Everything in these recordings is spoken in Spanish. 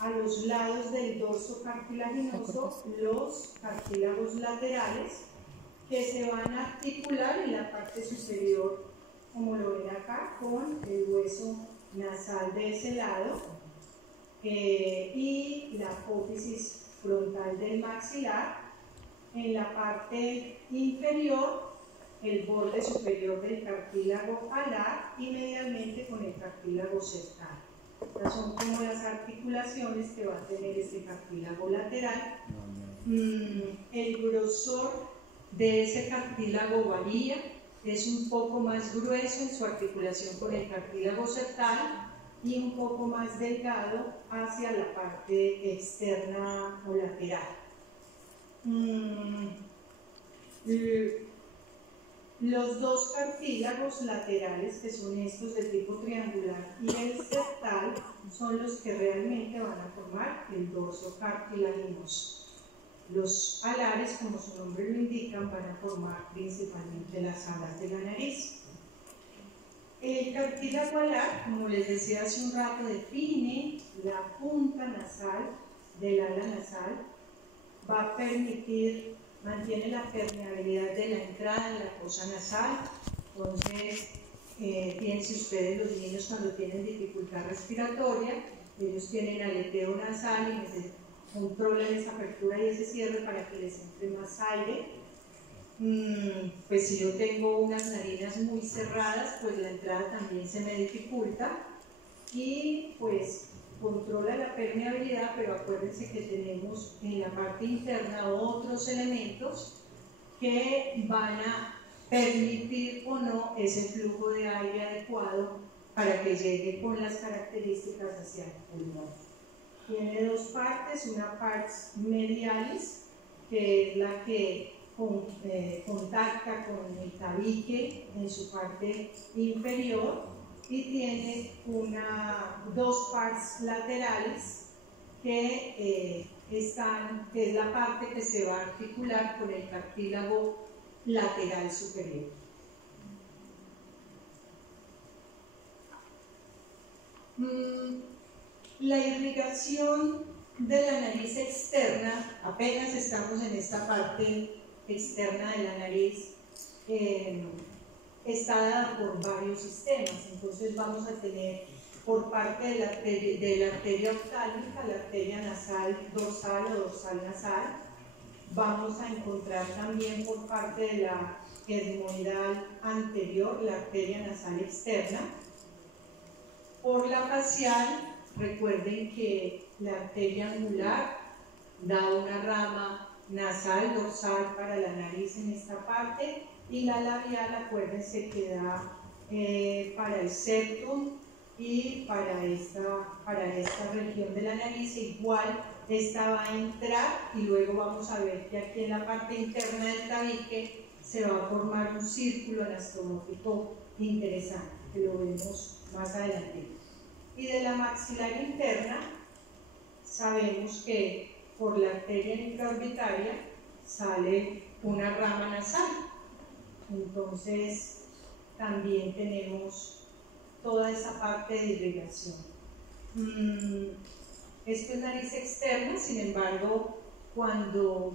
a los lados del dorso cartilaginoso los cartílagos laterales que se van a articular en la parte superior, como lo ven acá, con el hueso nasal de ese lado y la apófisis frontal del maxilar. En la parte inferior, el borde superior del cartílago alar y medialmente con el cartílago septal. Estas son como las articulaciones que va a tener este cartílago lateral. El grosor de ese cartílago varía, es un poco más grueso en su articulación con el cartílago septal y un poco más delgado hacia la parte externa o lateral. Los dos cartílagos laterales, que son estos de tipo triangular, y el septal son los que realmente van a formar el dorso cartilaginoso. Los alares, como su nombre lo indican, van a formar principalmente las alas de la nariz. El cartílago alar, como les decía hace un rato, define la punta nasal del ala nasal, va a permitir, mantiene la permeabilidad de la entrada en la fosa nasal. Entonces, fíjense ustedes, los niños cuando tienen dificultad respiratoria, ellos tienen aleteo nasal y controlan esa apertura y ese cierre para que les entre más aire. Pues si yo tengo unas narinas muy cerradas, pues la entrada también se me dificulta y pues controla la permeabilidad, pero acuérdense que tenemos en la parte interna otros elementos que van a permitir o no ese flujo de aire adecuado para que llegue con las características hacia el pulmón. Tiene dos partes, una pars medialis, que es la que contacta con el tabique en su parte inferior, y tiene dos partes laterales que es la parte que se va a articular con el cartílago lateral superior. La irrigación de la nariz externa, apenas estamos en esta parte externa de la nariz, está dada por varios sistemas. Entonces vamos a tener por parte de la arteria oftálmica, la arteria nasal dorsal o dorsal nasal. Vamos a encontrar también por parte de la etmoidal anterior, la arteria nasal externa. Por la facial, recuerden que la arteria angular da una rama nasal dorsal para la nariz en esta parte, y la labial, acuérdense que da para el septum y para esta región de la nariz. Igual esta va a entrar y luego vamos a ver que aquí en la parte interna del tabique se va a formar un círculo anastomótico interesante, que lo vemos más adelante. Y de la maxilar interna sabemos que por la arteria infraorbitaria sale una rama nasal. Entonces también tenemos toda esa parte de irrigación. Esto es nariz externa, sin embargo, cuando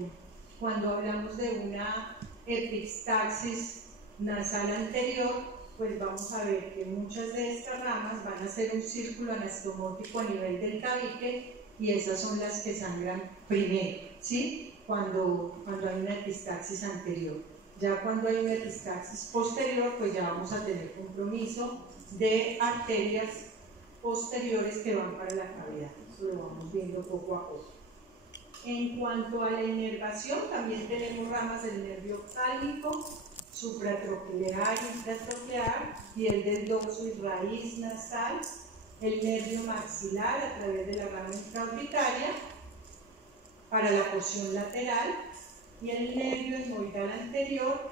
hablamos de una epistaxis nasal anterior, pues vamos a ver que muchas de estas ramas van a hacer un círculo anastomótico a nivel del tabique, y esas son las que sangran primero, ¿sí? Cuando hay una epistaxis anterior. Ya cuando hay una epistaxis posterior, pues ya vamos a tener compromiso de arterias posteriores que van para la cavidad. Eso lo vamos viendo poco a poco. En cuanto a la inervación, también tenemos ramas del nervio oftálmico, supratroquelear, intratroquear, piel del dorso y raíz nasal, el nervio maxilar a través de la rama intraorbitaria para la porción lateral, y el nervio etmoidal anterior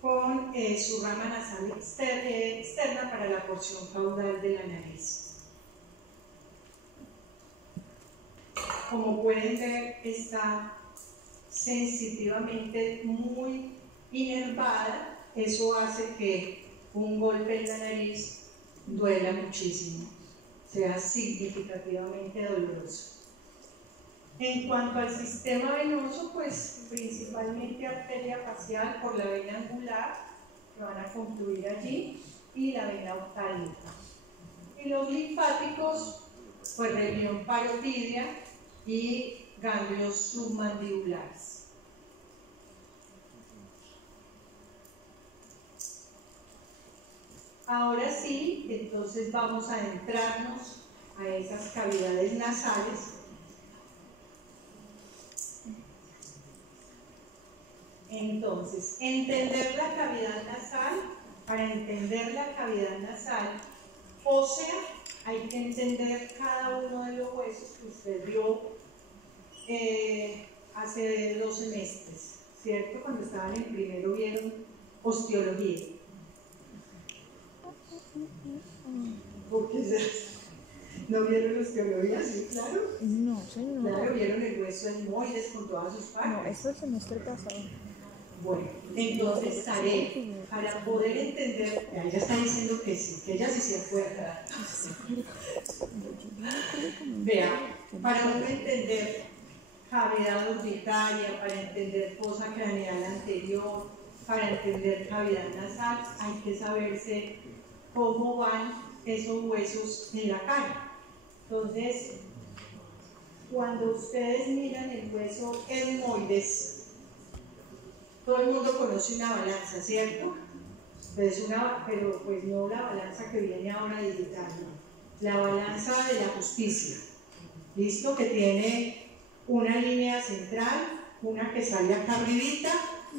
con su rama nasal externa para la porción caudal de la nariz. Como pueden ver, está sensitivamente muy inervada. Eso hace que un golpe en la nariz duela muchísimo. sea significativamente doloroso. En cuanto al sistema venoso, pues principalmente arteria facial por la vena angular, que van a confluir allí, y la vena oftálmica. Y los linfáticos, pues región parotidia y ganglios submandibulares. Ahora sí, entonces vamos a adentrarnos a esas cavidades nasales. Entonces, entender la cavidad nasal, para entender la cavidad nasal ósea, hay que entender cada uno de los huesos que usted vio hace 2 semestres, ¿cierto? Cuando estaban en primero vieron osteología. ¿Por qué? ¿No vieron osteología? Sí, claro. No, señor. Claro, vieron el hueso etmoides con todas sus partes. No, eso el semestre pasado. Bueno, entonces Tarek, para poder entender, ya está diciendo que sí, que ella sí se acuerda. Vea, para uno entender cavidad orbitaria, para entender fosa craneal anterior, para entender cavidad nasal, hay que saberse cómo van esos huesos en la cara. Entonces, cuando ustedes miran el hueso etmoides, todo el mundo conoce una balanza, ¿cierto? Pero pues no la balanza que viene ahora digital, ¿no? La balanza de la justicia, ¿listo? Que tiene una línea central, una que sale acá arribita,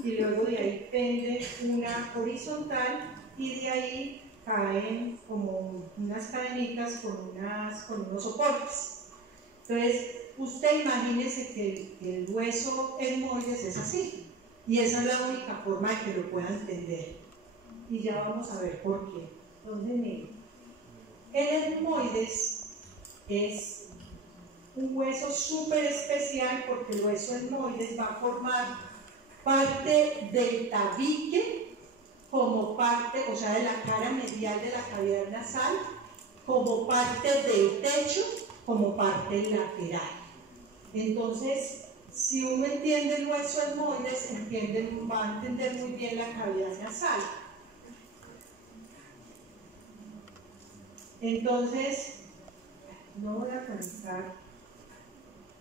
y luego de ahí pende una horizontal, y de ahí caen como unas cadenitas con unos soportes. Entonces, usted imagínese que el hueso etmoides es así. Y esa es la única forma de que lo pueda entender. Y ya vamos a ver por qué. Entonces, miren, el etmoides es un hueso súper especial porque el hueso etmoides va a formar parte del tabique como parte, o sea, de la cara medial de la cavidad nasal, como parte del techo, como parte lateral. Entonces, si uno entiende el hueso etmoides, va a entender muy bien la cavidad nasal. Entonces, no voy a conectar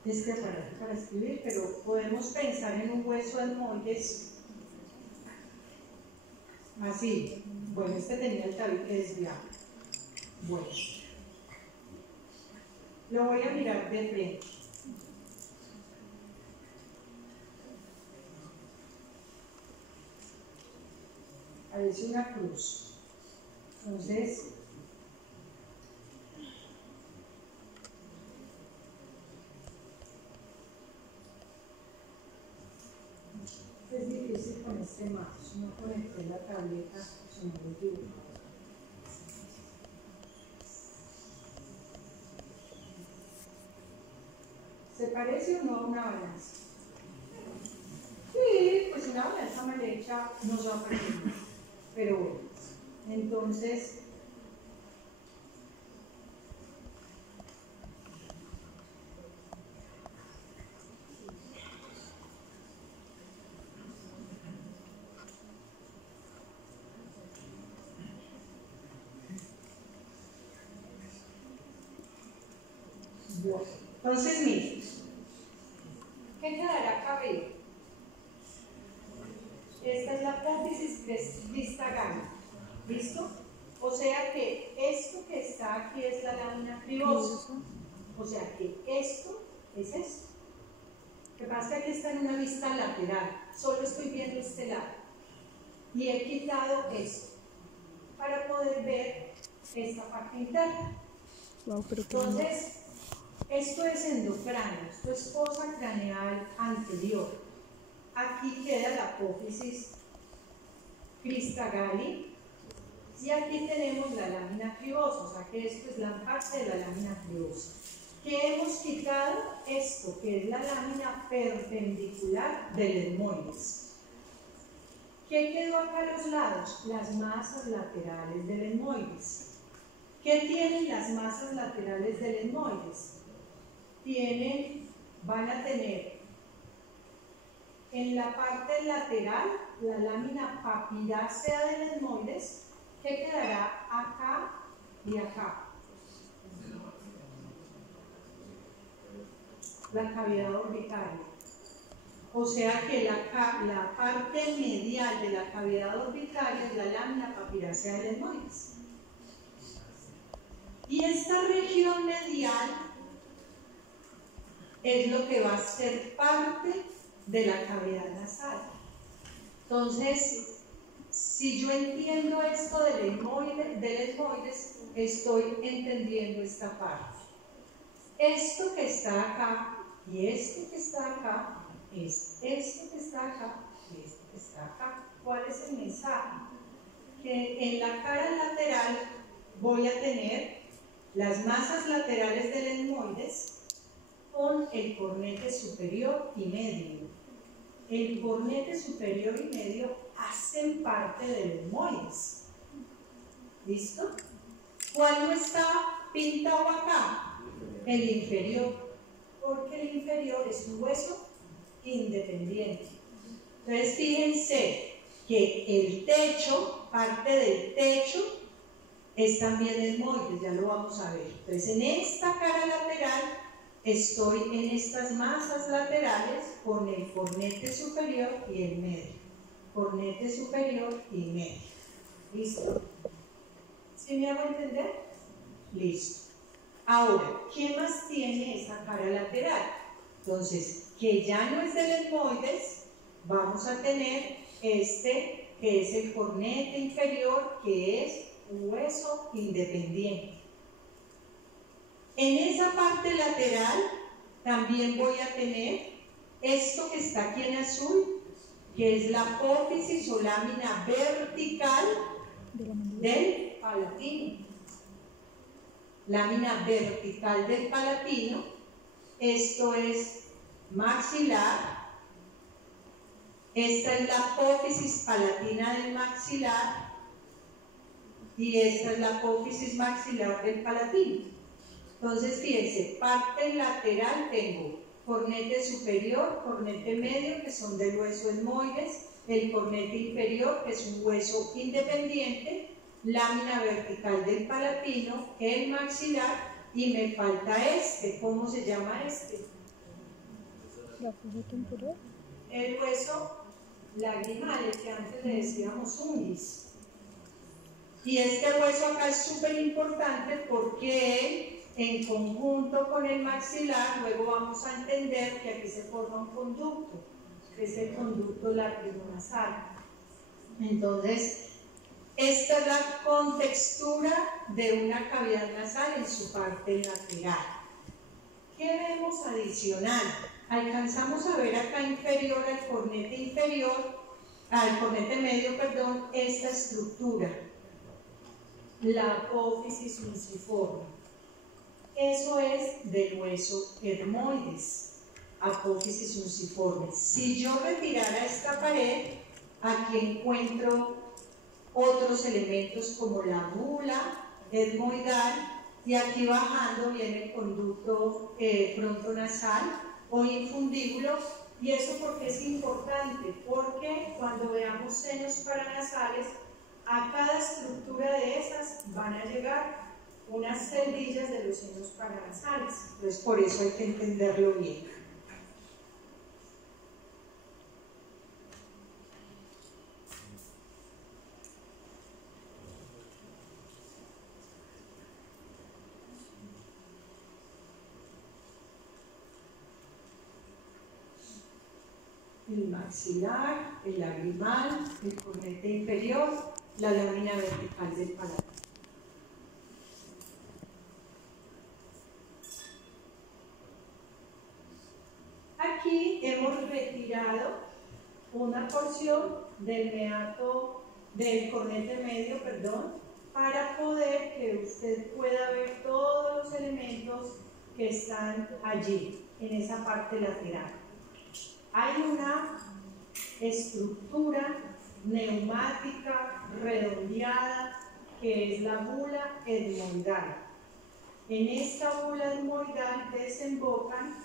este aparato para escribir, pero podemos pensar en un hueso etmoides así. Bueno, este tenía el tabique desviado. Bueno, lo voy a mirar de frente. Parece una cruz. Entonces, es difícil con este mouse, no conecté la tableta, son los dibujos. ¿Se parece o no a una balanza? Sí, pues una balanza mal hecha no se va a parecer, pero bueno, entonces miren, ¿qué quedará cabello? Esta es la apófisis crista gana, ¿listo? O sea que esto que está aquí es la lámina cribosa, o sea que esto es esto. Lo que pasa es que aquí está en una vista lateral, solo estoy viendo este lado, y he quitado esto para poder ver esta parte interna. Entonces, esto es endocráneo, esto es fosa craneal anterior. Aquí queda la apófisis crista galli y aquí tenemos la lámina cribosa, o sea que esto es la parte de la lámina cribosa. ¿Qué hemos quitado? Esto, que es la lámina perpendicular del etmoides. ¿Qué quedó acá a los lados? Las masas laterales del etmoides. ¿Qué tienen las masas laterales del etmoides? Van a tener en la parte lateral la lámina papirácea del etmoides, que quedará acá y acá. La cavidad orbitaria. O sea que la parte medial de la cavidad orbitaria es la lámina papirácea del etmoides. Y esta región medial es lo que va a ser parte de la cavidad nasal. Entonces, si yo entiendo esto del etmoides, estoy entendiendo esta parte. Esto que está acá y esto que está acá es esto que está acá y esto que está acá. ¿Cuál es el mensaje? Que en la cara lateral voy a tener las masas laterales del etmoides con el cornete superior y medio. El cornete superior y medio hacen parte del etmoides. ¿Listo? ¿Cuál no está pintado acá? El inferior, porque el inferior es un hueso independiente. Entonces fíjense que el techo, parte del techo, es también etmoides, ya lo vamos a ver. Entonces en esta cara lateral estoy en estas masas laterales con el cornete superior y el medio. Cornete superior y medio. ¿Listo? ¿Sí me hago entender? Listo. Ahora, ¿qué más tiene esa cara lateral? Entonces, que ya no es del etmoides, vamos a tener este, que es el cornete inferior, que es un hueso independiente. En esa parte lateral también voy a tener esto que está aquí en azul, que es la apófisis o lámina vertical del palatino. Lámina vertical del palatino, esto es maxilar, esta es la apófisis palatina del maxilar y esta es la apófisis maxilar del palatino. Entonces, fíjense, parte lateral tengo cornete superior, cornete medio, que son del hueso etmoides, el cornete inferior, que es un hueso independiente, lámina vertical del palatino, el maxilar, y me falta este. ¿Cómo se llama este? La fosa temporal. El hueso lagrimal, el que antes le decíamos ungis. Y este hueso acá es súper importante porque él, en conjunto con el maxilar, luego vamos a entender que aquí se forma un conducto, que es el conducto lagrimonasal. Entonces, esta es la contextura de una cavidad nasal en su parte lateral. ¿Qué vemos adicional? Alcanzamos a ver acá inferior al cornete inferior, al cornete medio, perdón, esta estructura, la apófisis unciforme. Eso es del hueso etmoides, apófisis unciforme. Si yo retirara esta pared, aquí encuentro otros elementos como la bula etmoidal, y aquí bajando viene el conducto frontonasal o infundíbulo. ¿Y eso por qué es importante? Porque cuando veamos senos paranasales, a cada estructura de esas van a llegar unas celdillas de los senos paranasales. Entonces, por eso hay que entenderlo bien. El maxilar, el lagrimal, el cornete inferior, la lámina vertical del palatino. Aquí hemos retirado una porción del meato, del cornete medio, perdón, para poder que usted pueda ver todos los elementos que están allí, en esa parte lateral. Hay una estructura neumática redondeada que es la bula etmoidal. En esta bula etmoidal desembocan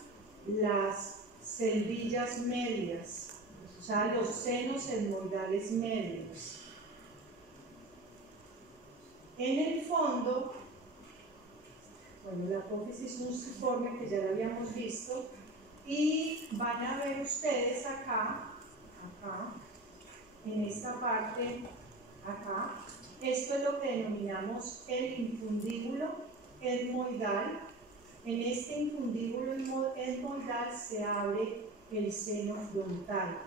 las celvillas medias, o sea, los senos etmoidales medios. En el fondo, bueno, la apófisis fusiforme que ya lo habíamos visto, y van a ver ustedes acá, en esta parte, acá, esto es lo que denominamos el infundíbulo etmoidal. En este infundíbulo etmoidal se abre el seno frontal.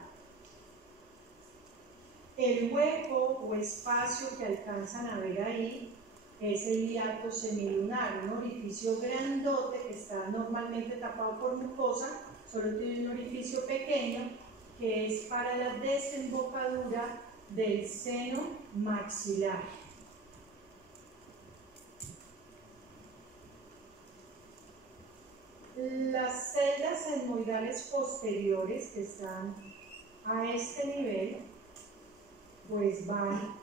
El hueco o espacio que alcanzan a ver ahí es el hiato semilunar, un orificio grandote que está normalmente tapado por mucosa, solo tiene un orificio pequeño que es para la desembocadura del seno maxilar. Las celdas etmoidales posteriores que están a este nivel, pues van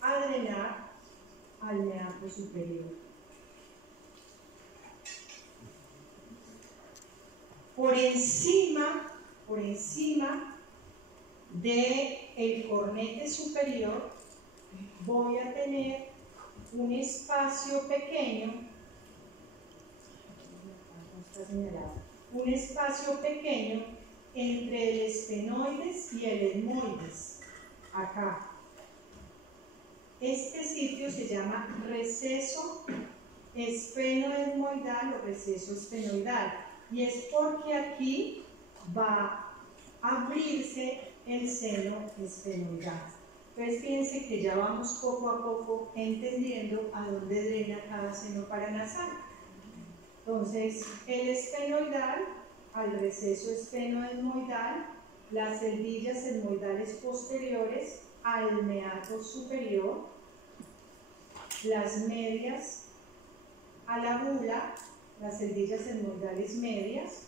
a drenar al meato superior. Por encima del cornete superior voy a tener un espacio pequeño, entre el esfenoides y el etmoides, acá. Este sitio se llama receso esfenoetmoidal o receso esfenoidal, y es porque aquí va a abrirse el seno esfenoidal. Entonces fíjense que ya vamos poco a poco entendiendo a dónde drena cada seno paranasal. Entonces, el esfenoidal, al receso esfenoetmoidal, las celvillas etmoidales posteriores al meato superior, las medias a la bula, las celvillas etmoidales medias,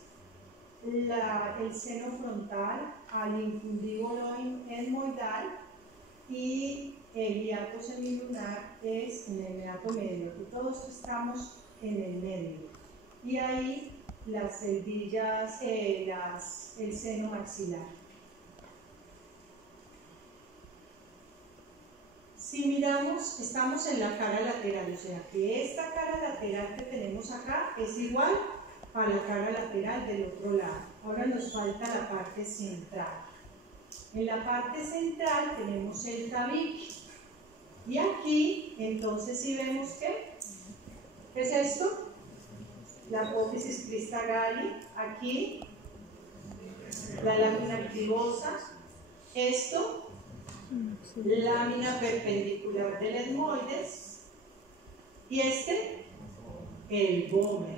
el seno frontal al infundíbulo etmoidal, y el hiato semilunar es en el meato medio. Aquí todos estamos en el medio. Y ahí las celvillas, el seno maxilar. Si miramos, estamos en la cara lateral, o sea que esta cara lateral que tenemos acá es igual a la cara lateral del otro lado. Ahora nos falta la parte central. En la parte central tenemos el tabique. Y aquí, entonces, si vemos ¿qué es esto? La apófisis crista galli, aquí, la lámina activosa, esto, lámina perpendicular del etmoides, y este, el vómer.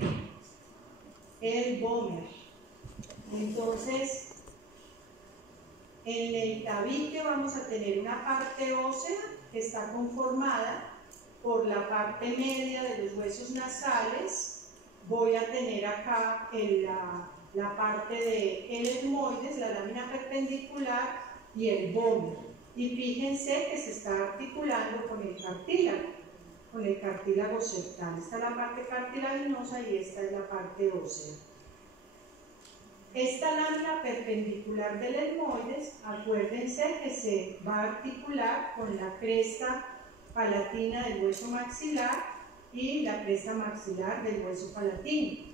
Entonces, en el tabique vamos a tener una parte ósea que está conformada por la parte media de los huesos nasales. Voy a tener acá la parte del etmoides, la lámina perpendicular y el vómer. Y fíjense que se está articulando con el cartílago septal. Esta es la parte cartilaginosa y esta es la parte ósea. Esta lámina perpendicular del etmoides, acuérdense que se va a articular con la cresta palatina del hueso maxilar y la cresta maxilar del hueso palatino.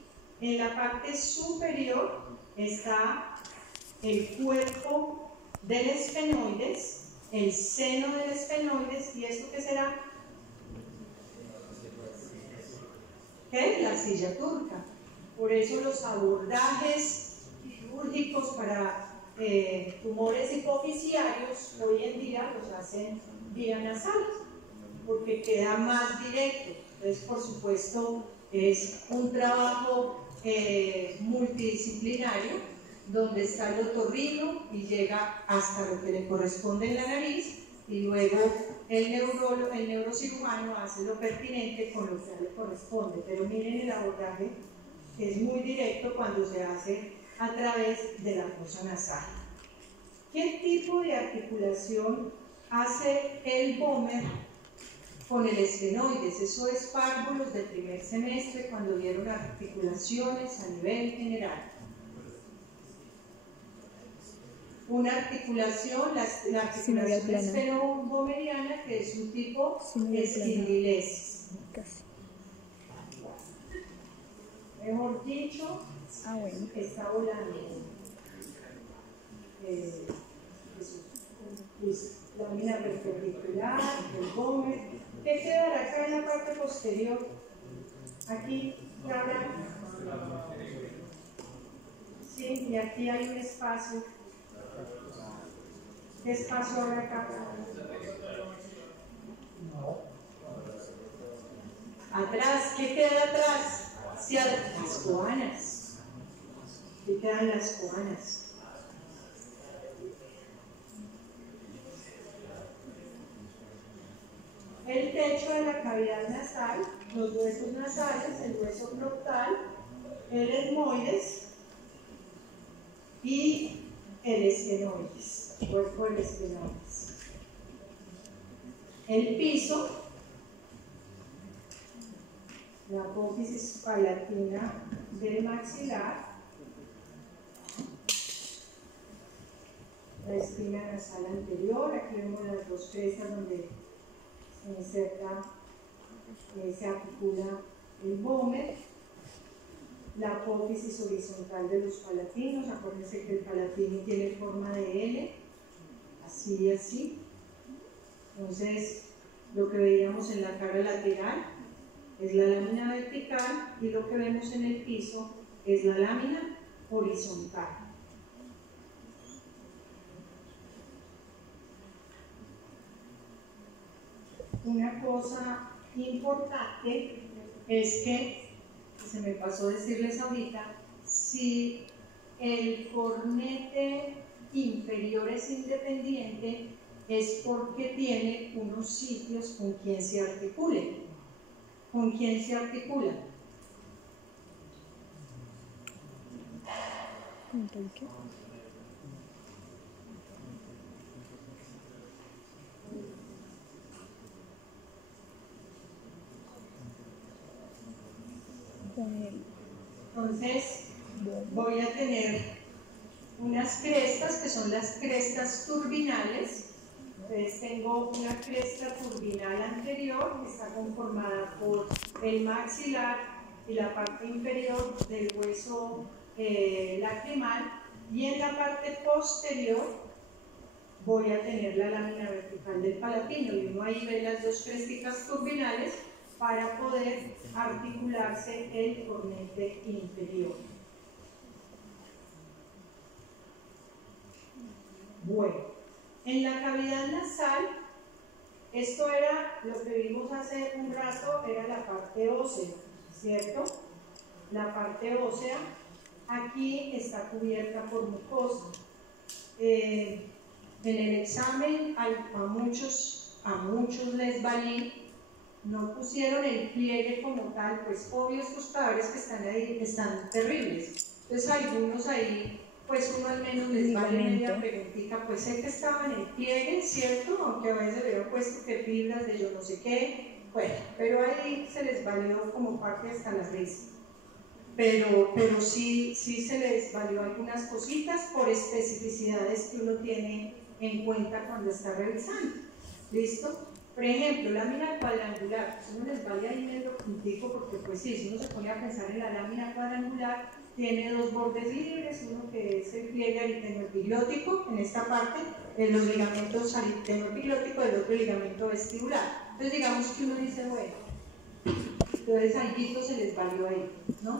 En la parte superior está el cuerpo del esfenoides, el seno del esfenoides, ¿y esto qué será? ¿Qué es? La silla turca. Por eso los abordajes quirúrgicos para tumores hipofisiarios hoy en día los hacen vía nasal, porque queda más directo. Entonces, por supuesto, es un trabajo multidisciplinario, donde está el otorrino y llega hasta lo que le corresponde en la nariz, y luego el neurocirujano hace lo pertinente con lo que le corresponde. Pero miren el abordaje, que es muy directo cuando se hace a través de la fosa nasal. ¿Qué tipo de articulación hace el vómer con el esfenoides. Eso es párvulos del primer semestre cuando vieron articulaciones a nivel general. Una articulación, la articulación esfenobomeriana, que es un tipo esquindilesis. Mejor dicho, está volando. Lámina perpendicular, el gómez. ¿Qué quedará acá en la parte posterior? Aquí, ¿habrá? Sí, y aquí hay un espacio. ¿Qué espacio habrá acá? Atrás, ¿qué queda atrás? Sí, las coanas. ¿Qué quedan las coanas? El techo de la cavidad nasal, los huesos nasales, el hueso proctal, el etmoides y el esfenoides, el cuerpo del esfenoides. El piso, la apófisis palatina del maxilar, la espina nasal anterior, aquí vemos las dos crestas donde se inserta, se articula el vómer, la apófisis horizontal de los palatinos. Acuérdense que el palatino tiene forma de L, así y así. Entonces, lo que veíamos en la cara lateral es la lámina vertical y lo que vemos en el piso es la lámina horizontal. Una cosa importante es que, se me pasó decirles ahorita, si el cornete inferior es independiente, es porque tiene unos sitios con quien se articule. ¿Con quién se articula? Entonces, voy a tener unas crestas que son las crestas turbinales. Entonces, tengo una cresta turbinal anterior que está conformada por el maxilar y la parte inferior del hueso lacrimal, y en la parte posterior voy a tener la lámina vertical del palatino, y uno ahí ve las dos cresticas turbinales para poder articularse el cornete inferior. Bueno, en la cavidad nasal, esto era lo que vimos hace un rato, era la parte ósea, ¿cierto? La parte ósea aquí está cubierta por mucosa. En el examen a muchos les valí, no pusieron el pliegue como tal, pues obvio estos cadáveres que están ahí están terribles. Entonces algunos ahí, pues uno al menos les vale media preguntita, pues sé que estaba en el pliegue, ¿cierto? Aunque a veces le había puesto que fibras de yo no sé qué, bueno, pero ahí se les valió como parte hasta la risa. Pero sí se les valió algunas cositas por especificidades que uno tiene en cuenta cuando está revisando. ¿Listo? Por ejemplo, lámina cuadrangular, pues uno les vale ahí medio puntico, porque pues sí, si uno se pone a pensar en la lámina cuadrangular, tiene dos bordes libres, uno que es el pliegue aritenoepiglótico en esta parte, en los ligamentos aritenoepiglótico, el otro ligamento vestibular. Entonces digamos que uno dice, bueno, entonces alguito se les valió ahí, ¿no?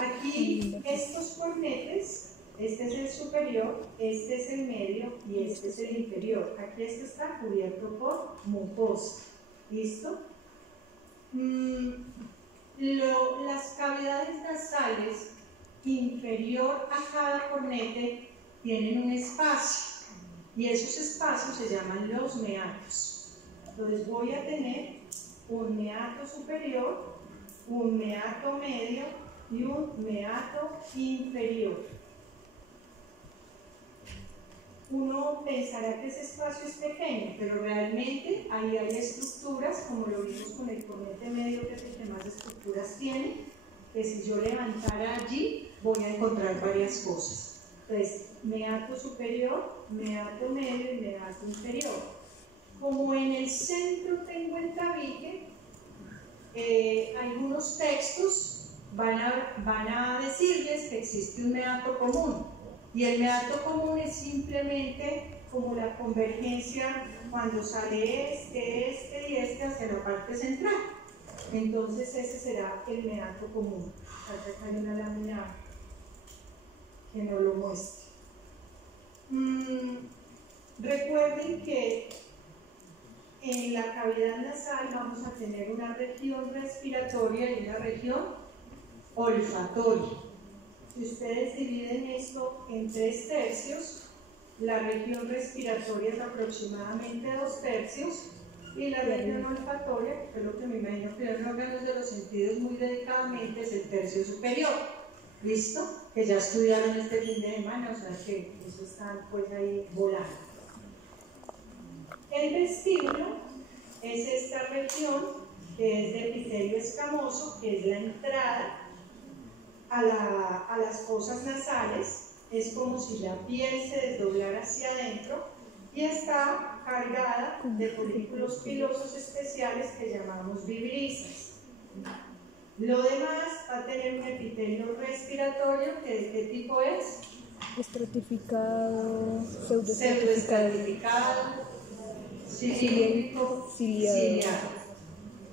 Aquí estos cornetes, este es el superior, este es el medio y este es el inferior. Aquí este está cubierto por mucosa. ¿Listo? Las cavidades nasales inferior a cada cornete tienen un espacio y esos espacios se llaman los meatos. Entonces voy a tener un meato superior, un meato medio y un meato inferior. uno pensará que ese espacio es pequeño, pero realmente ahí hay estructuras, como lo vimos con el cornete medio, que es el que más estructuras tiene, que si yo levantara allí, voy a encontrar varias cosas. Entonces, meato superior, meato medio y meato inferior. Como en el centro tengo el tabique, algunos textos van a decirles que existe un meato común, y el meato común es simplemente como la convergencia cuando sale este y este hacia la parte central. Entonces ese será el meato común. Acá hay una lámina que no lo muestra. Recuerden que en la cavidad nasal vamos a tener una región respiratoria y una región olfatoria. Si ustedes dividen esto en 3 tercios, la región respiratoria es aproximadamente 2 tercios y la región olfatoria, que es lo que me imagino que los órganos de los sentidos muy dedicadamente, es el tercio superior. ¿Listo? Que ya estudiaron este fin de semana, o sea que eso está pues ahí volando. El vestíbulo es esta región que es de epitelio escamoso, que es la entrada a las fosas nasales. Es como si la piel se desdoblara hacia adentro y está cargada de folículos pilosos especiales que llamamos vibrices. Lo demás va a tener un epitelio respiratorio, que ¿de qué tipo es? Estratificado, pseudoestratificado, cilíndrico, ciliado.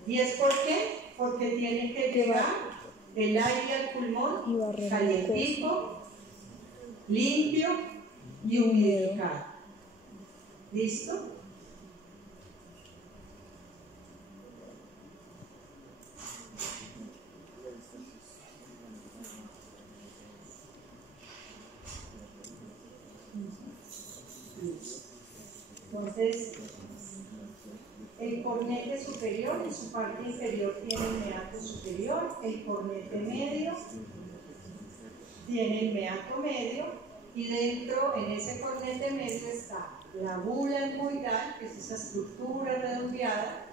¿Y es por qué? Porque tiene que llevar el aire al pulmón calientico, limpio y humidificado. ¿Listo? Entonces, el cornete superior en su parte inferior tiene el meato superior, el cornete medio tiene el meato medio, y dentro, en ese cornete medio, está la bula etmoidal, que es esa estructura redondeada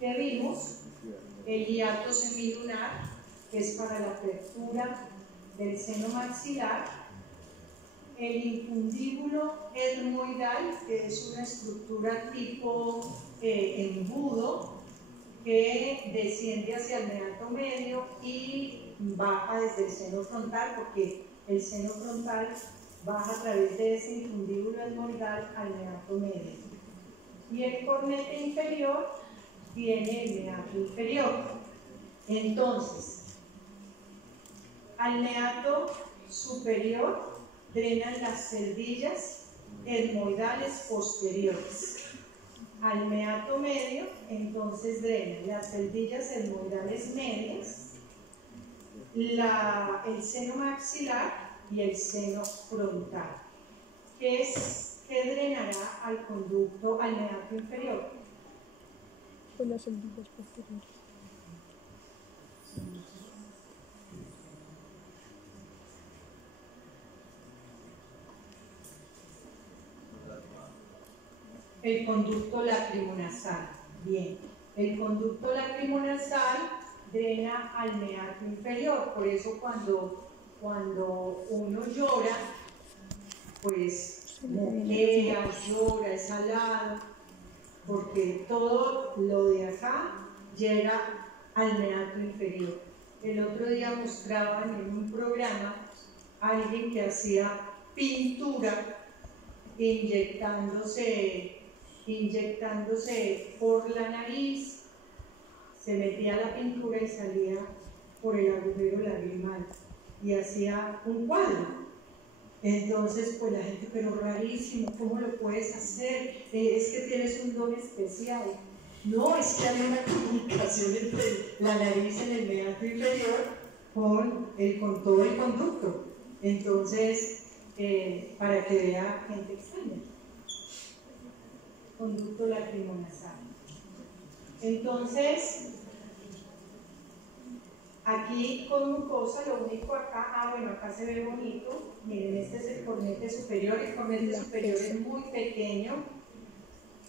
que vimos, el hiato semilunar, que es para la apertura del seno maxilar, el infundíbulo etmoidal, que es una estructura tipo embudo, que desciende hacia el meato medio y baja desde el seno frontal, porque el seno frontal baja a través de ese infundíbulo etmoidal al meato medio. Y el cornete inferior tiene el meato inferior. Entonces, al meato superior drenan las celdillas etmoidales posteriores. Al meato medio, entonces drenan las celdillas etmoidales medias, el seno maxilar y el seno frontal. ¿Qué drenará al conducto, al meato inferior? Pues las celdillas posteriores. El conducto lacrimonasal. Bien, el conducto lacrimonasal drena al meato inferior, por eso cuando uno llora, pues moquea, llora, es salado, porque todo lo de acá llega al meato inferior. El otro día mostraban en un programa a alguien que hacía pintura inyectándose por la nariz, se metía la pintura y salía por el agujero lagrimal y hacía un cuadro. Entonces, pues la gente, pero rarísimo, ¿cómo lo puedes hacer? Es que tienes un don especial. No, es que hay una comunicación entre la nariz en el meato inferior con todo el conducto. Entonces, para que vea gente extraña. Conducto lacrimonasal. Entonces, Aquí con mucosa, lo único acá, bueno, acá se ve bonito. Miren, este es el cornete superior. El cornete superior es muy pequeño.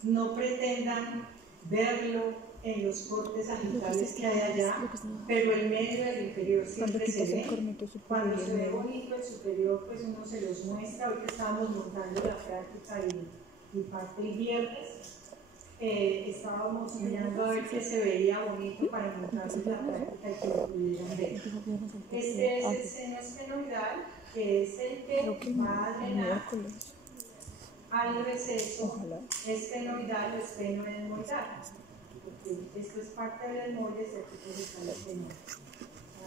No pretendan verlo en los cortes sagittales que hay allá, pero el medio del inferior siempre se ve. Cuando se ve bonito el superior, pues uno se los muestra. Hoy que estábamos montando la práctica y parte el viernes, estábamos mirando a ver qué se veía bonito para montarles la práctica y que lo pudieran ver. Este es el seno esfenoidal, que es el que va a drenar al receso esfenoidal o esfenoetmoidal. Esto es parte del molde, de aquí pues está el esfenoide.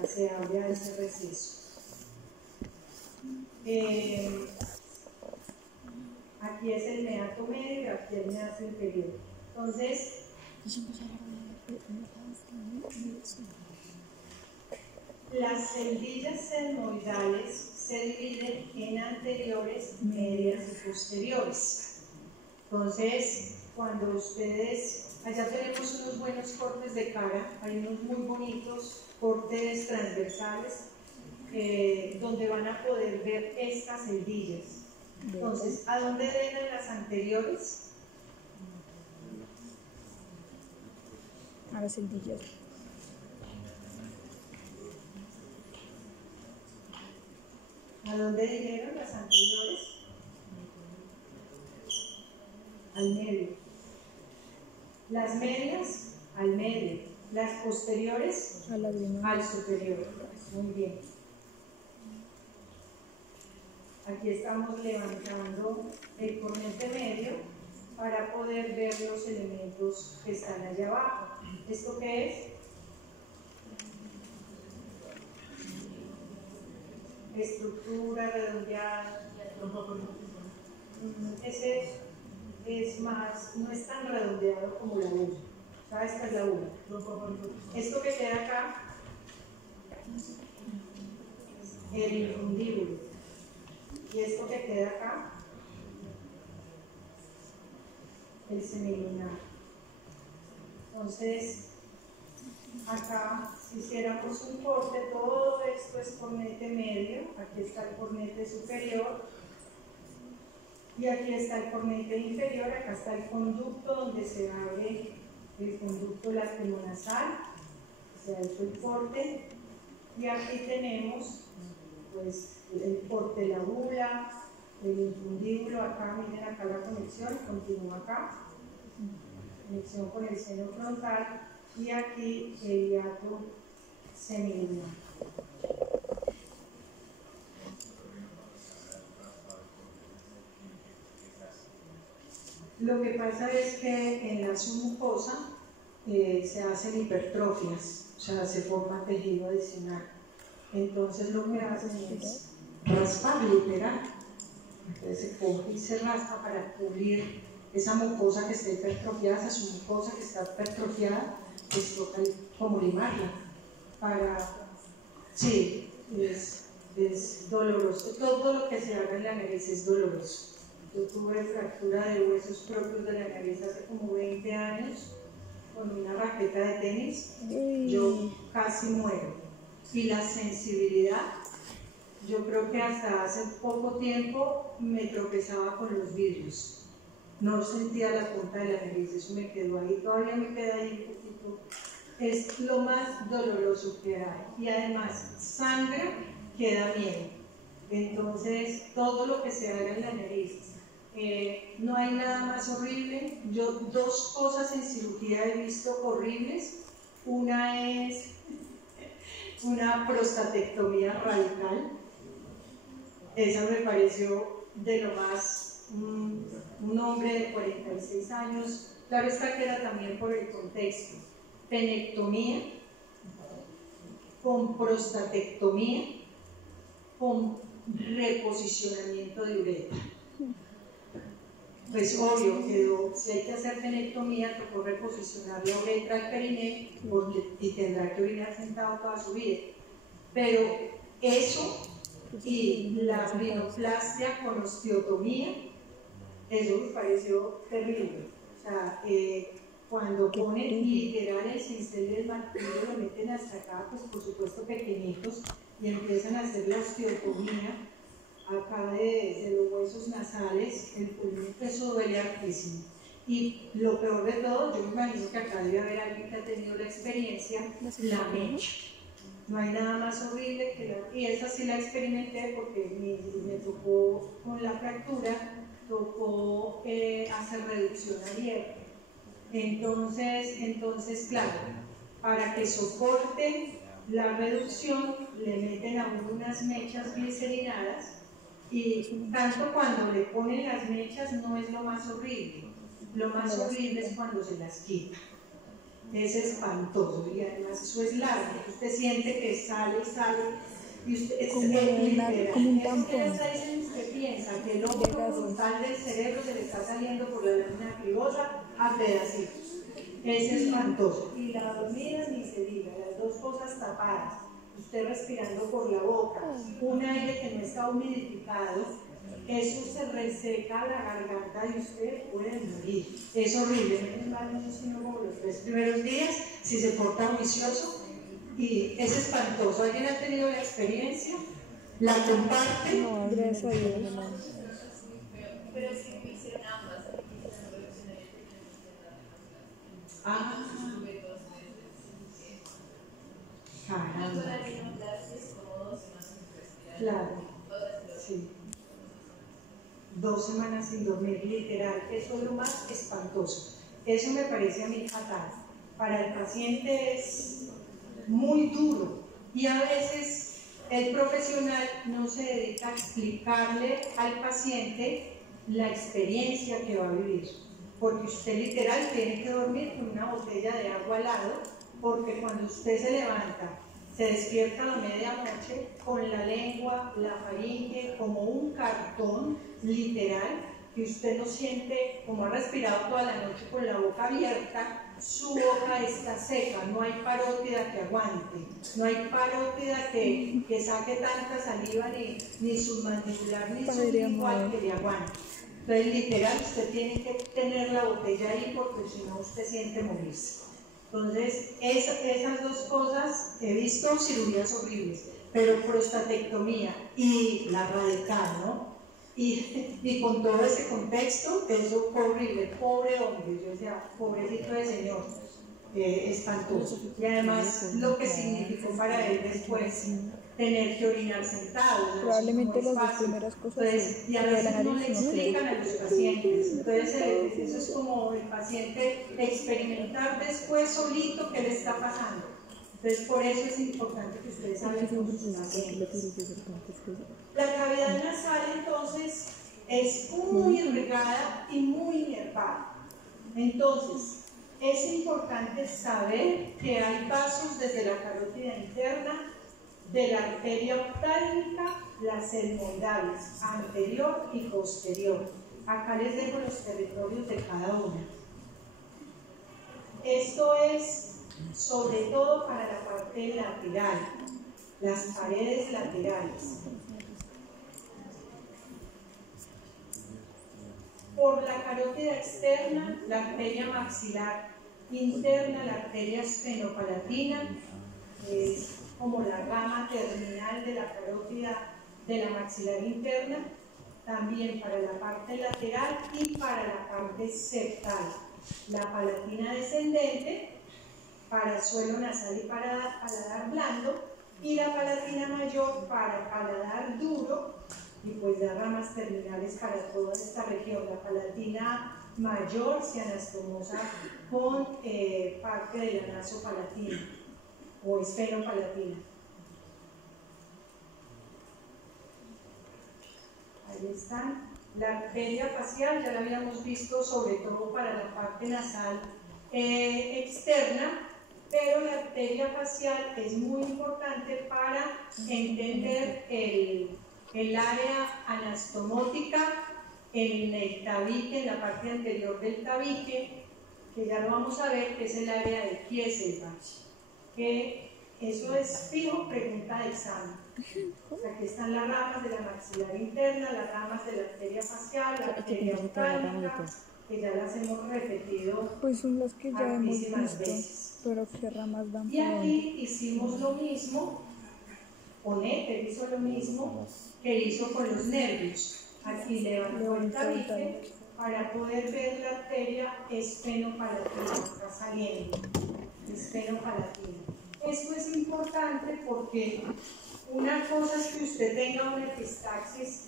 Se abre a ese receso. Aquí es el meato medio y aquí el meato inferior. Entonces, las celdillas senoidales se dividen en anteriores, medias y posteriores. Entonces, cuando ustedes, allá tenemos unos buenos cortes de cara, hay unos muy bonitos cortes transversales donde van a poder ver estas celdillas. Entonces, ¿a dónde drenan las anteriores? A las celdillas. ¿A dónde dijeron las anteriores? Al medio. Las medias, al medio. Las posteriores, al superior. Muy bien. Aquí estamos levantando el cornete medio para poder ver los elementos que están allá abajo. ¿Esto qué es? Estructura redondeada. Ese es más, no es tan redondeado como la uva. ¿Sabes qué es la uva? Esto que queda acá, el infundíbulo. Y esto que queda acá, el semilunar. Entonces, acá, si hiciéramos un corte, todo esto es cornete medio. Aquí está el cornete superior. Y aquí está el cornete inferior. Acá está el conducto donde se abre el conducto lacrimonasal. Se ha hecho el corte. Y aquí tenemos, pues, el corte de la bula, el infundíbulo. Acá, miren acá la conexión, continúa acá. Conexión con el seno frontal. Y aquí el hiato semilunar. Lo que pasa es que en la submucosa se hacen hipertrofias, o sea, se forma tejido adicional. Entonces lo que hacen es raspar, literal. Entonces se coge y se raspa para cubrir esa mucosa que está hipertrofiada, esa submucosa que está hipertrofiada, pues toca como limarla. Sí, es doloroso. Todo lo que se haga en la nariz es doloroso. Yo tuve fractura de huesos propios de la nariz hace como 20 años con una raqueta de tenis. Yo casi muero. Y la sensibilidad, yo creo que hasta hace poco tiempo me tropezaba con los vidrios. No sentía la punta de la nariz, eso me quedó ahí, todavía me queda ahí un poquito. Es lo más doloroso que hay. Y además, sangra, queda miedo. Entonces, todo lo que se haga en la nariz, no hay nada más horrible. Yo 2 cosas en cirugía he visto horribles. Una es una prostatectomía radical. Esa me pareció de lo más, un hombre de 46 años, claro está que era también por el contexto, penectomía, con prostatectomía, con reposicionamiento de uretra. Pues obvio, quedó, si hay que hacer penectomía, tocó reposicionar la uretra al periné y tendrá que orinar sentado toda su vida. Pero eso y la rinoplastia con osteotomía, eso me pareció terrible. O sea, Cuando ponen literal el cincel del martillo, lo meten hasta acá, pues por supuesto pequeñitos, y empiezan a hacer la osteotomía acá de los huesos nasales, el pulmón, eso duele hartísimo. Y lo peor de todo, yo me imagino que acá debe haber alguien que ha tenido la experiencia, la mecha. No hay nada más horrible que la... Y esa sí la experimenté porque me tocó con la fractura, tocó hacer reducción a hierro. Entonces, claro, para que soporte la reducción, le meten a uno unas mechas glicerinadas y tanto cuando le ponen las mechas no es lo más horrible. Lo más horrible es cuando se las quita. Es espantoso y además eso es largo. Usted siente que sale y usted es literal. Como un Eso que tampón. está diciendo, usted piensa que el óvulo frontal del cerebro se le está saliendo por la lámina cribosa a pedacitos. Es espantoso. Y la dormida ni se diga, las dos cosas tapadas, usted respirando por la boca, un aire que no está humidificado, eso se reseca la garganta de usted, puede morir. Es horrible, menos mal no sé si no como los 3 primeros días, si se porta juicioso, y es espantoso. ¿Alguien ha tenido la experiencia? ¿La comparte? No, gracias a Dios. Pero sí me hicieron ambas. Ah, caramba. Claro, sí. 2 semanas sin dormir, literal, eso es lo más espantoso. Eso me parece a mí fatal. Para el paciente es muy duro y a veces el profesional no se dedica a explicarle al paciente la experiencia que va a vivir, porque usted literal tiene que dormir con una botella de agua al lado, porque cuando usted se levanta, se despierta a la medianoche con la lengua, la faringe, como un cartón literal, que usted no siente como ha respirado toda la noche con la boca abierta, su boca está seca, no hay parótida que aguante, no hay parótida que saque tanta saliva, ni submandibular, ni sublingual que le aguante. Entonces, literal, usted tiene que tener la botella ahí porque si no, usted siente morirse. Entonces, esas dos cosas, he visto cirugías horribles, pero prostatectomía y la radical, ¿no? Y con todo ese contexto, eso fue horrible, pobre hombre, yo decía, pobrecito de señor, espantoso. Y además, lo que significó para él después tener que orinar sentado. Probablemente no las dos fácil. primeras cosas Entonces, y a de la veces no le nariz, no explican creo. a los pacientes. Entonces, eso es como el paciente experimentar después solito qué le está pasando. Entonces, por eso es importante que ustedes hablen con sus pacientes. La cavidad nasal, entonces, es muy irrigada y muy inervada. Entonces, es importante saber que hay vasos desde la carótida interna, de la arteria oftálmica, las sigmoidales, anterior y posterior. Acá les dejo los territorios de cada una. Esto es sobre todo para la parte lateral, las paredes laterales. Por la carótida externa, la arteria maxilar interna, la arteria esfenopalatina, es como la rama terminal de la carótida de la maxilar interna, también para la parte lateral y para la parte septal. La palatina descendente, para suelo nasal y para paladar blando, y la palatina mayor para paladar duro, y pues las ramas terminales para toda esta región. La palatina mayor se anastomosa con parte de la nasopalatina o esfenopalatina. Ahí están. La arteria facial ya la habíamos visto sobre todo para la parte nasal externa, pero la arteria facial es muy importante para entender el área anastomótica en el tabique, en la parte anterior del tabique, que ya lo vamos a ver, que es el área de Kieselbach, que eso es fijo pregunta de examen. Aquí están las ramas de la maxilar interna, las ramas de la arteria facial, la arteria oftálmica, que ya las hemos repetido Pues son las que ya hemos hartísimas visto, veces. pero qué ramas dan Y para dónde. aquí hicimos lo mismo, o Netter hizo lo mismo que hizo con los nervios. Aquí levantó el tabique para poder ver la arteria esfenopalatina, está saliendo, esfenopalatina. Esto es importante porque una cosa es que usted tenga una epistaxis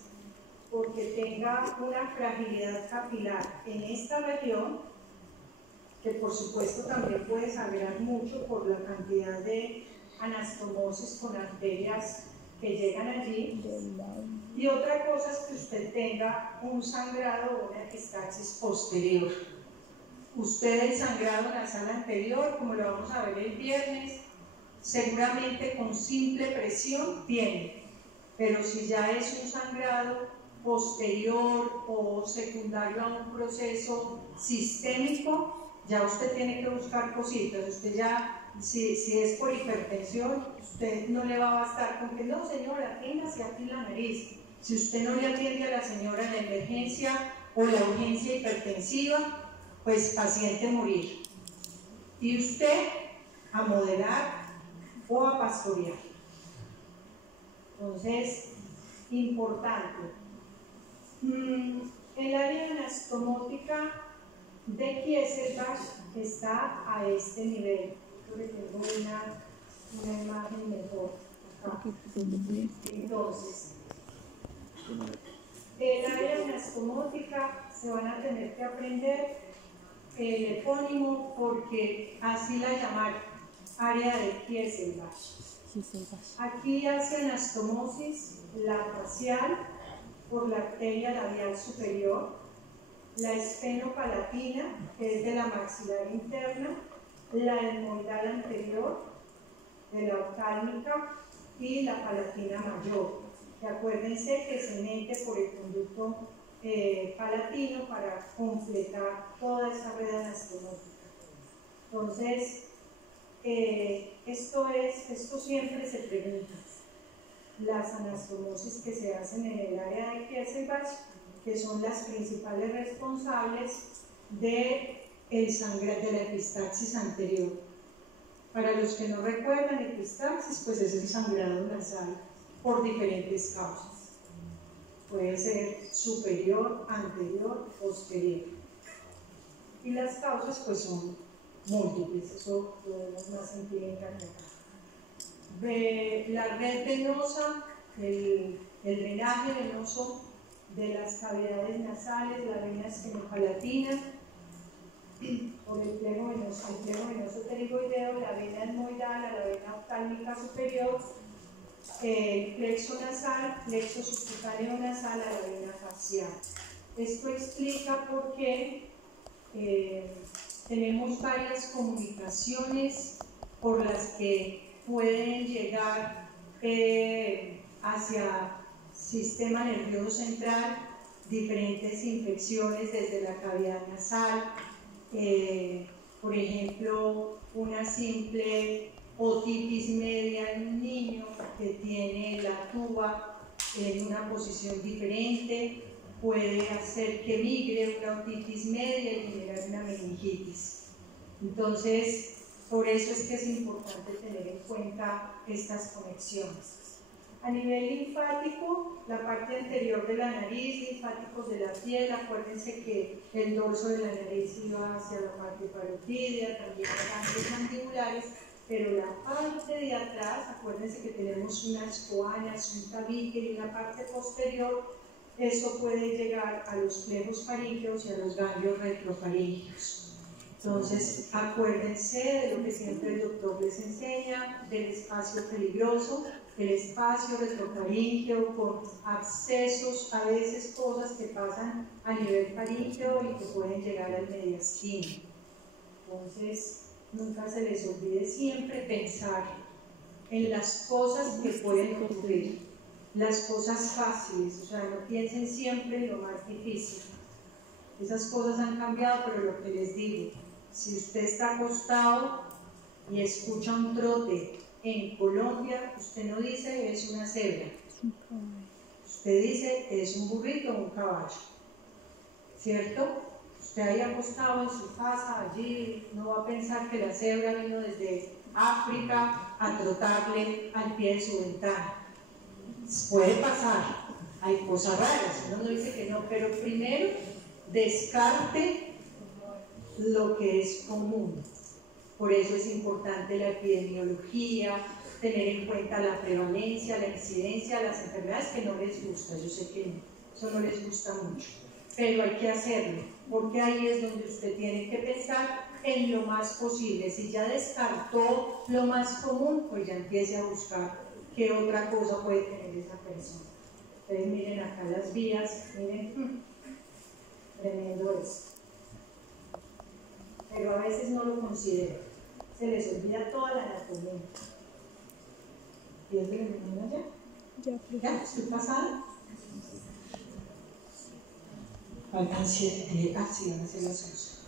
porque tenga una fragilidad capilar en esta región, que por supuesto también puede sangrar mucho por la cantidad de anastomosis con arterias que llegan allí. Y otra cosa es que usted tenga un sangrado o una epistaxis posterior. Usted el sangrado nasal anterior, como lo vamos a ver el viernes, seguramente con simple presión tiene, pero si ya es un sangrado posterior o secundario a un proceso sistémico, ya usted tiene que buscar cositas. Usted ya, si es por hipertensión, usted no le va a bastar con que no, señora, atiéndase aquí la nariz. Si usted no le atiende a la señora en la emergencia o la urgencia hipertensiva, pues paciente morir. Y usted a modelar o a pastorear. Entonces, importante. El área anastomótica de Kieselbach está a este nivel. Yo le tengo una imagen mejor acá. Entonces, el área anastomótica se van a tener que aprender el epónimo porque así la llamaron, área de Kieselbach. Aquí hace anastomosis la facial por la arteria labial superior, la esfenopalatina, que es de la maxilar interna, la etmoidal anterior, de la oftálmica, y la palatina mayor. Y acuérdense que se mete por el conducto palatino para completar toda esta red anastomótica. Entonces, esto siempre se pregunta. Las anastomosis que se hacen en el área de Kieselbach, que son las principales responsables de la epistaxis anterior. Para los que no recuerdan, epistaxis, pues es el sangrado nasal por diferentes causas. Puede ser superior, anterior, posterior. Y las causas pues son múltiples, eso lo vemos más en clínica que acá. La red venosa, el drenaje venoso de las cavidades nasales, la vena esfenopalatina, por el plego venoso pterigoideo, la vena etmoidal, la vena oftálmica superior, el plexo nasal, plexo subcutáneo nasal, a la vena facial. Esto explica por qué tenemos varias comunicaciones por las que pueden llegar hacia sistema nervioso central diferentes infecciones desde la cavidad nasal, por ejemplo, una simple otitis media en un niño que tiene la tuba en una posición diferente puede hacer que migre una otitis media y generar una meningitis. Entonces, por eso es que es importante tener en cuenta estas conexiones. A nivel linfático, la parte anterior de la nariz, linfáticos de la piel, acuérdense que el dorso de la nariz iba hacia la parte parotidia, también los ganglios mandibulares, pero la parte de atrás, acuérdense que tenemos unas coanas, un tabique y una parte posterior, eso puede llegar a los plejos faríngeos y a los ganglios retrofaríngeos. Entonces, acuérdense de lo que siempre el doctor les enseña, del espacio peligroso, el espacio retrofaríngeo con abscesos, a veces cosas que pasan a nivel faríngeo y que pueden llegar al mediastino. Entonces, nunca se les olvide siempre pensar en las cosas que pueden ocurrir, las cosas fáciles, o sea, no piensen siempre en lo más difícil. Esas cosas han cambiado, pero lo que les digo, si usted está acostado y escucha un trote en Colombia, usted no dice es una cebra, usted dice es un burrito o un caballo, ¿cierto? Usted ahí acostado en su casa, allí, no va a pensar que la cebra vino desde África a trotarle al pie de su ventana. Puede pasar, hay cosas raras, uno no dice que no, pero primero descarte lo que es común. Por eso es importante la epidemiología, tener en cuenta la prevalencia, la incidencia, las enfermedades que no les gusta, yo sé que no, eso no les gusta mucho, pero hay que hacerlo, porque ahí es donde usted tiene que pensar en lo más posible. Si ya descartó lo más común, pues ya empiece a buscar qué otra cosa puede tener esa persona. Ustedes miren acá las vías, miren, tremendo esto. Pero a veces no lo consideran, se les olvida toda la anatomía. ¿10 de la mañana ya? ¿Ya? ¿Estoy pasada? Faltan 7, sí, van a ser las 11.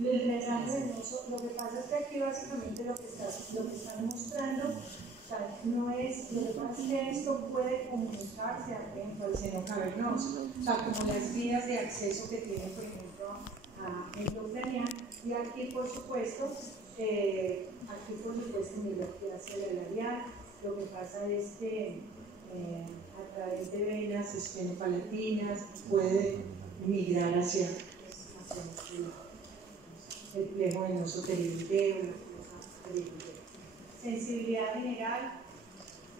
El mensaje venoso, lo que pasa es que aquí básicamente lo que están mostrando, o sea, no es, lo que pasa es que esto puede comunicarse al seno cavernoso, o sea, como las vías de acceso que tienen, por ejemplo, a endocranial, y aquí por supuesto, mira, aquí hacia la labial, lo que pasa es que a través de venas esfenopalatinas puede migrar hacia el plejo venoso perioideo, sensibilidad general,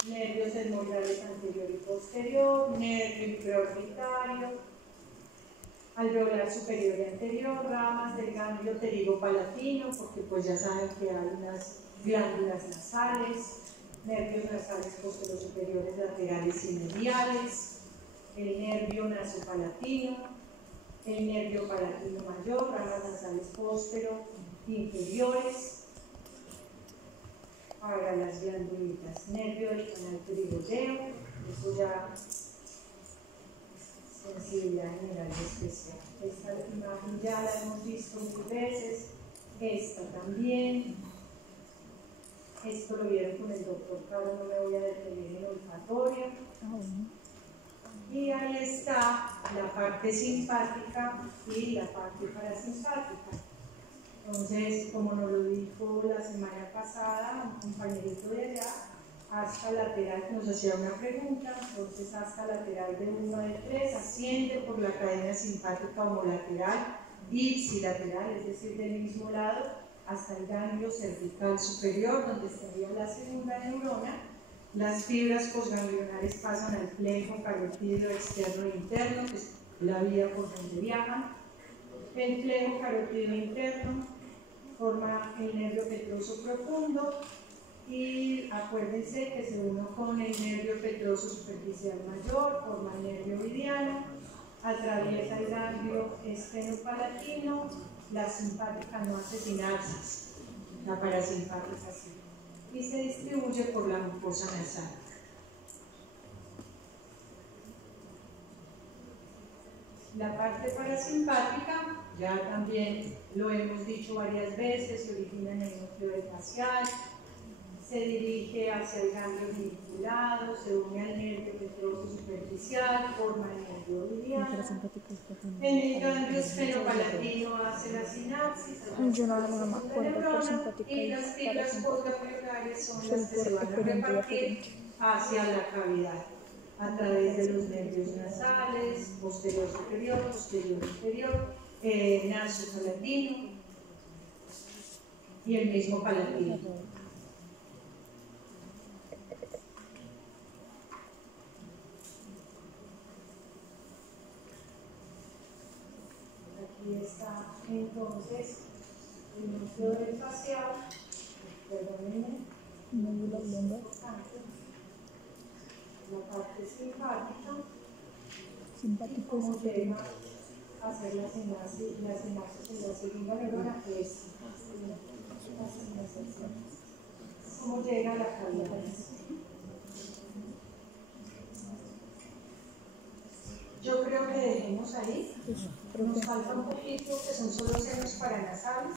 nervios termorales anterior y posterior, nervio infraorbitario, alveolar superior y anterior, ramas del ganglio pterigopalatino, porque pues ya saben que hay unas glándulas nasales, nervios nasales posteriores superiores, laterales y mediales, el nervio nasopalatino, el nervio palatino mayor, ramas nasales póstero inferiores, para las glandulitas, nervio del canal pterigoideo, eso ya sensibilidad general y especial. Esta imagen ya la hemos visto muchas veces, esta también, esto lo vieron con el doctor Caro, no me voy a detener en olfatorio. Y ahí está la parte simpática y la parte parasimpática. Entonces, como nos lo dijo la semana pasada, un compañerito de allá, asta lateral que nos hacía una pregunta, entonces asta lateral de 1 de 3 asciende por la cadena simpática homolateral, ipsilateral, es decir, del mismo lado, hasta el ganglio cervical superior, donde estaría la segunda neurona. Las fibras posganglionares pasan al plejo carotídeo externo e interno, que es la vía por donde viajan. El plejo carotídeo interno forma el nervio petroso profundo y acuérdense que se une con el nervio petroso superficial mayor, forma el nervio mediano, atraviesa el ganglio esfenopalatino, la simpática no hace sinapsis, la parasimpática sí, y se distribuye por la mucosa nasal. La parte parasimpática, ya también lo hemos dicho varias veces, se origina en el núcleo del facial, se dirige hacia el ganglio geniculado, se une al nervio petroso superficial, forma el nervio mediano. En el ganglio esfenopalatino hace la sinapsis, Yo no me acuerdo por simpática y las fibras postganglionares son las que se van a repartir hacia la cavidad a través de los nervios nasales, posterior superior, posterior inferior, nasopalatino y el mismo palatino. Aquí está entonces el núcleo del facial, perdónenme, la parte simpática, cómo llega a hacer la sinapsis en la segunda neurona, que es cómo llega a la cavidad. Yo creo que dejemos ahí, nos falta un poquito, que son solo senos paranasales.